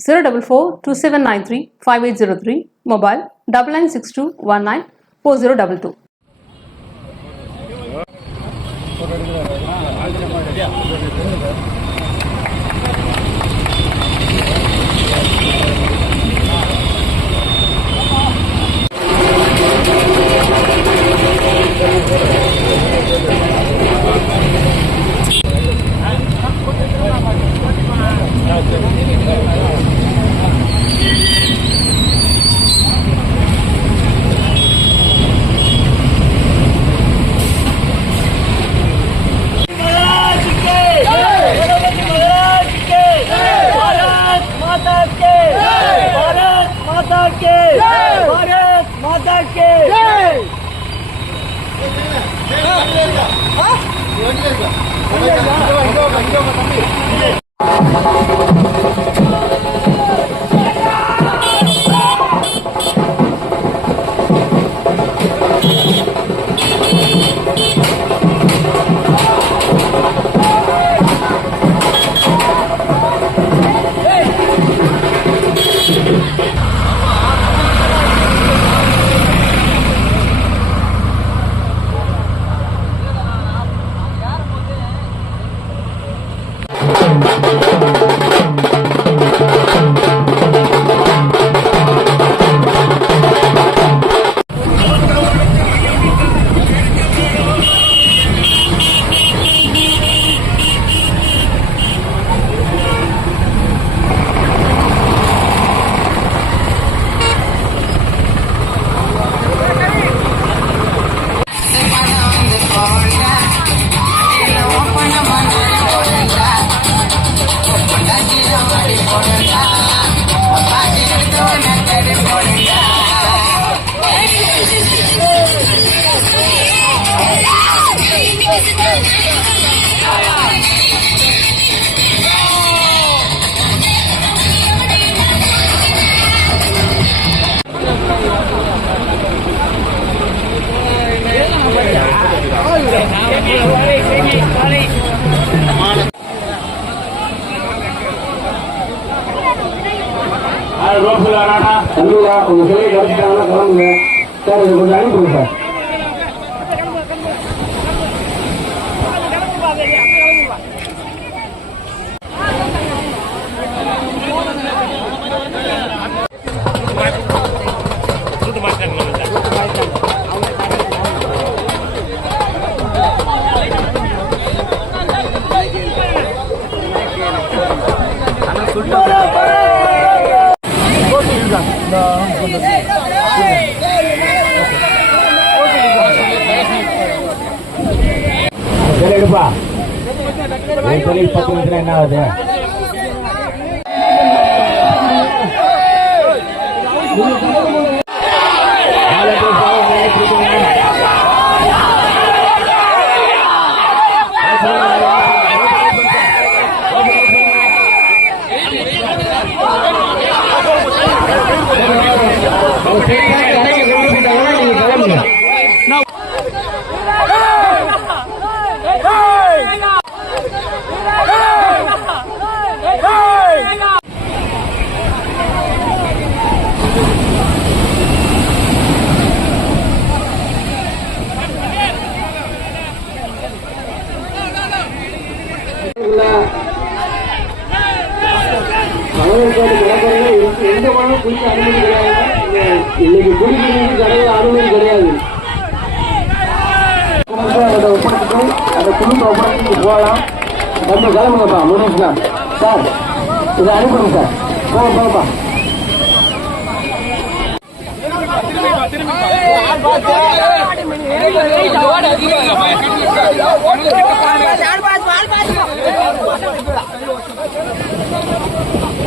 Zero double four two தம்பியா உங்க சிலையை கிடைச்சிட்டாங்கன்னா கிளம்புங்க சார் இது கொஞ்சம் அனுப்பிடுங்க சார் Dari aku. પકડી ના વધ્યા மனம் குடிக்க அனுமதி கிடையாது இன்னைக்கு குடிக்கிறதுக்கு கிடையாது அனுமதி கிடையாது அதை ஒப்படைச்சிட்டு அந்த குடும்ப ஒப்படைச்சிட்டு போகலாம் கிளம்புங்கப்பா சார் இதை அனுப்பிடுங்க சார்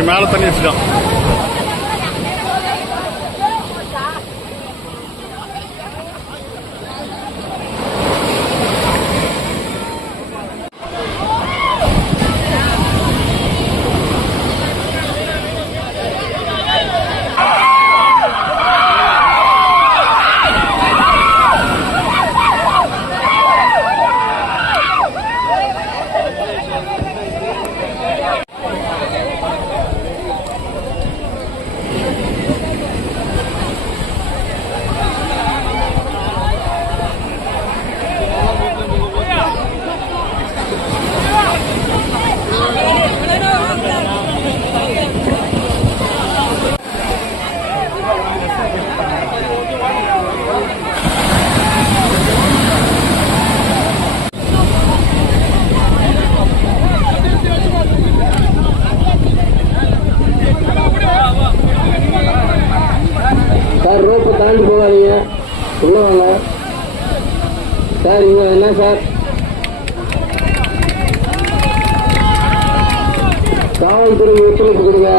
மேலே தண்ணி வச்சுட்டான் சார் ரோப்பை தாண்டி போகாதீங்க. உள்ள வாங்க சார் இங்க என்ன சார்? காவல்துறை ஒத்துழைப்பு கொடுங்க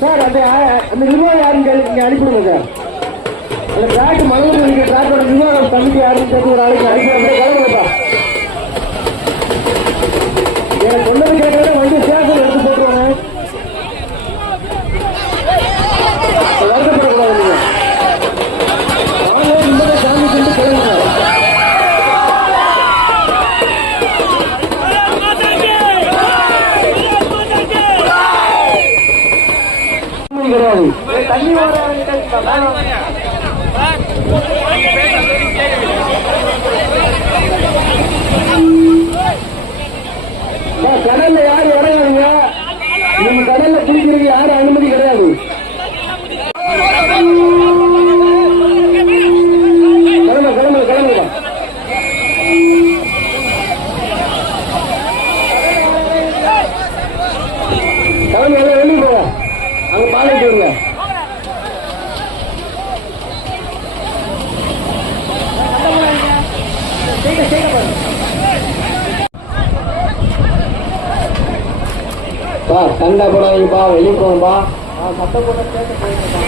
சார் அந்த அந்த நிர்வாகம் யாருன்னு கேள்வி இங்க அனுப்பிடுங்க சார் அந்த டிராக் மனதில் இருக்கிற டிராக்கோட நிர்வாகம் கமிட்டி யாருன்னு தெரிஞ்சு ஒரு ஆளுக்கு அனுப்பி அப்படியே கிளம்புங்கப்பா எனக்கு சொன்னது கேட்கறத வண்டி ஸ்டேஷன் எடுத்து போட்டுருவாங்க. வருத்தப்படக்கூடாது நீங்க வாங்க நிம்மதியாக சாமி கொண்டு கிளம்புங்க கிடையாது தண்ணி கடல்ல யாரும் இறங்காதீங்க நீங்க கடல்ல குளிக்கிறதுக்கு யாரும் அனுமதி கிடையாது. கிளம்ப கிளம்புங்க கிளம்புங்க கிளம்பி வெளியே போங்க. அங்க பாலை போடுங்க சண்டை போடாதீங்கப்பா வெளியே போங்கப்பா சத்தம் போட கேட்க போயிருக்கப்பா